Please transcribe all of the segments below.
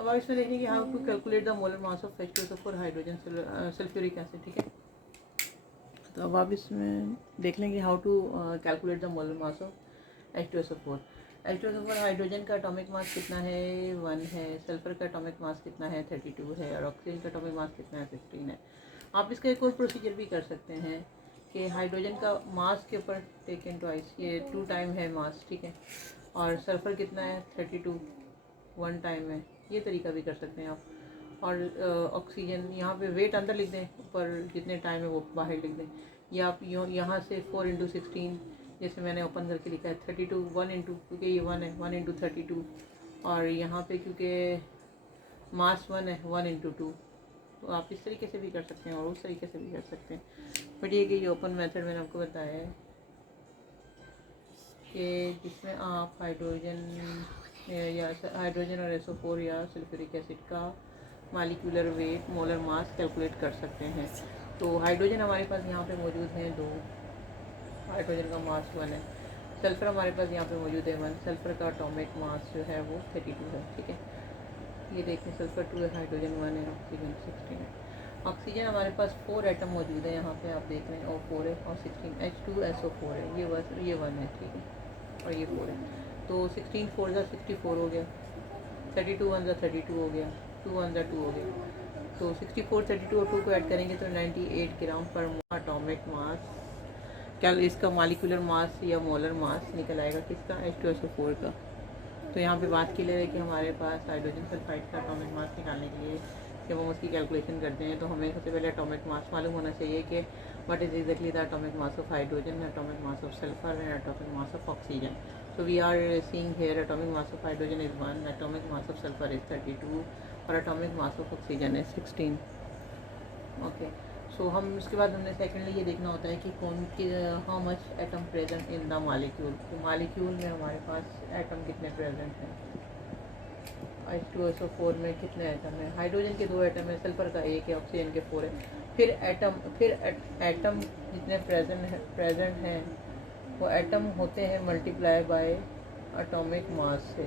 अब इसमें देखेंगे कि how to calculate the molar mass of H2SO4 hydrogen sulphuric acid, ठीक है। तो अब आप इसमें देख लेंगे how to calculate the molar mass of H2SO4। H2SO4 hydrogen का एटॉमिक मास कितना है, 1 है। सल्फर का एटॉमिक मास कितना है, 32 है। और ऑक्सीजन का एटॉमिक मास कितना है, 16 है। आप इसका एक और प्रोसीजर भी कर सकते हैं कि हाइड्रोजन का मास के ऊपर टेकन ट्वाइस, ये 2 टाइम है मास, ठीक है। और सल्फर कितना है, 32, 1 टाइम है। ये तरीका भी कर सकते हैं आप। और ऑक्सीजन यहाँ पे वेट अंदर लिख दें, ऊपर जितने टाइम है वो बाहर लिख दें। या आप यहाँ से 4 × 16, जैसे मैंने ओपन करके लिखा है 32, 1 इंटू, क्योंकि ये 1 है, 1 × 32। और यहाँ पे क्योंकि मास 1 है, 1 × 2। तो आप इस तरीके से भी कर सकते हैं और उस तरीके से भी कर सकते हैं। बट ये कि ये ओपन मेथड मैंने आपको बताया है कि जिसमें आप हाइड्रोजन और SO4 या सल्फ्यूरिक एसिड का molecular weight, molar mass calculate कर सकते हैं। तो हाइड्रोजन हमारे पास यहाँ पे मौजूद हैं 2, हाइड्रोजन का मास 1 है। सल्फ़र हमारे पास यहाँ पे मौजूद है 1, सल्फ़र का एटॉमिक मास जो है वो 32 है, ठीक है। ये देखें, सल्फ़र 2 है, हाइड्रोजन 1 है, ऑक्सीजन 16 है। ऑक्सीजन हमारे पास 4 एटम मौजूद है, यहाँ पे आप देख रहे हैं, और 4 है और 16 H2SO4 है, ये 1 है, ठीक है, और ये 4 है। तो 16 4 ज़ा 64 हो गया, 32 1 ज़ा 32 हो गया, 2 1 ज़ा 2 हो गया। तो 64, 32 और 2 को ऐड करेंगे तो 98 ग्राम पर मोल एटॉमिक मास, क्या इसका मॉलिक्यूलर मास या मोलर मास निकल आएगा, किसका, H2SO4 का। तो यहाँ पे बात क्लियर है कि हमारे पास हाइड्रोजन सल्फाइड का एटॉमिक मास निकालने के लिए जब हम उसकी कैलकुलेशन करते हैं तो हमें सबसे पहले एटॉमिक मास मालूम होना चाहिए कि what is exactly the atomic mass of hydrogen, atomic mass of sulphur and atomic mass of oxygen. So we are seeing here atomic mass of hydrogen is 1, atomic mass of sulphur is 32 और atomic mass of oxygen है 16। Okay, सो हम उसके बाद हमने secondly ये देखना होता है कि कौन how much atom present in the molecule. तो मॉलिक्यूल में हमारे पास एटम कितने प्रेजेंट हैं, H2SO4 में कितने एटम हैं, हाइड्रोजन के 2 एटम है, सल्फर का 1 है, ऑक्सीजन के 4 है। फिर एटम जितने प्रेजेंट हैं वो एटम होते हैं मल्टीप्लाई बाय एटॉमिक मास से।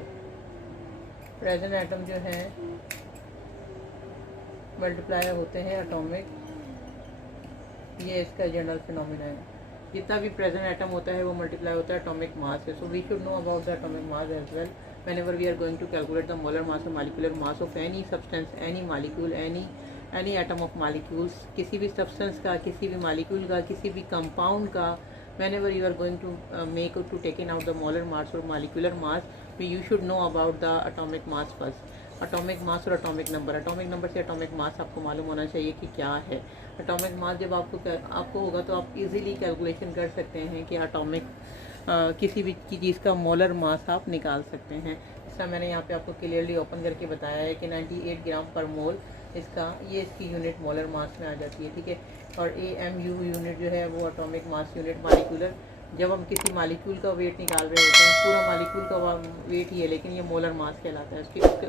प्रेजेंट एटम जो हैं मल्टीप्लाई होते हैं एटॉमिक, ये इसका जनरल फिनोमिना है। जितना भी प्रेजेंट एटम होता है वो मल्टीप्लाई होता है एटॉमिक मास से। So we should know about the atomic mass as well whenever we are going to calculate the molar mass or molecular mass of any substance, any molecule, any atom of molecules, किसी भी substance का, किसी भी molecule का, किसी भी compound का, whenever you are going to make to taken out the molar mass or molecular mass, you should know about the atomic mass first. Atomic mass और एटॉमिक नंबर से एटॉमिक मास आपको मालूम होना चाहिए कि क्या है। एटॉमिक मास जब आपको होगा तो आप इजीली कैलकुलेशन कर सकते हैं कि एटॉमिक किसी भी चीज़ का मोलर मास आप निकाल सकते हैं। इसका मैंने यहाँ पे आपको क्लियरली ओपन करके बताया है कि 98 ग्राम पर मोल इसकी यूनिट मोलर मास में आ जाती है, ठीक है। और AMU यूनिट जो है वो एटॉमिक मास यूनिट मॉलिक्यूलर, जब हम किसी मॉलिक्यूल का वेट निकाल रहे होते हैं, पूरा मॉलिक्यूल का वेट ही है लेकिन ये मोलर मास कहलाता है।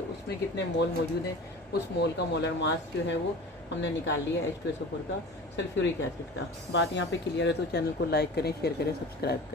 उसमें कितने मोल मौजूद हैं, उस मोल का मोलर मास जो है वो हमने निकाल लिया H2SO4 का सल्फ्यूरिक एसिड का। बात यहाँ पे क्लियर है तो चैनल को लाइक करें, शेयर करें, सब्सक्राइब करें।